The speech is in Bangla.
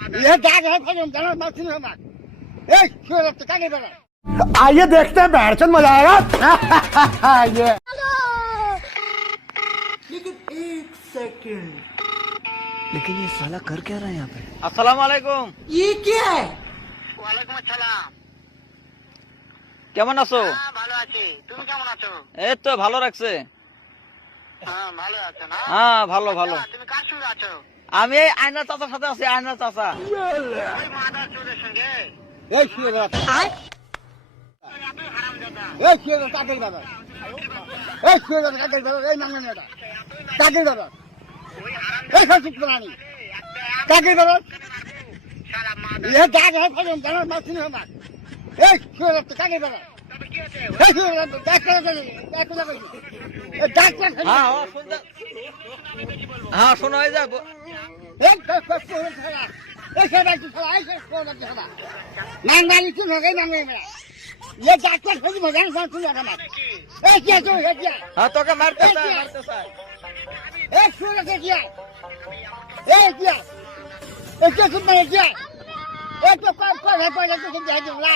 ये दाग है भाई हम जाना मत सुनो मत ए क्यों लगता कागे बड़ा आइए देखते हैं बैठचंद मजा आएगा ये लेकिन ये साला कर क्या रहा है यहाँ पे? আসসালামু আলাইকুম। ये क्या है? ওয়ালাইকুম আসসালাম কেমন আছো? হ্যাঁ ভালো আছি তুমি কেমন আছো এই তো ভালো রাখছে। হ্যাঁ ভালো আছো না হ্যাঁ ভালো ভালো। তুমি কার সঙ্গে আছো আমি এই আয়না চাচার সাথে আছি, আয়না চাচা। ওই মাদার চোদের সঙ্গে এই শুয়ে বাবা তুই হারামজাদা এই শুয়ে বাবা কাকে বাবা এই শুয়ে বাবা কাকে বাবা এই নাম না এটা কাকে বাবা ওই হারামজাদা এই সব প্রাণী কাকে বাবা শালা মাদার ये दाग है भाई हम जाना मत सुनो मत ए शुए बाबा काके बाबा तब কি আছে এই শুয়ে বাবা দাগ করে হ্যাঁ ও শুনতে হ্যাঁ শোনো এই যা एक दस दस को खड़ा एक है बाकी खड़ा ऐसे को लग खड़ा नांगाली क्यों हो गई नांगे में ये डॉक्टर खुद मजाक से सुन रहा है ए क्या जो है क्या হ্যাঁ তোকে মারতে চাই মারতে চাই। एक सुन के क्या ए क्या ए क्या सुन में क्या एक तो काम कर है पर तो तुम जाए जो ला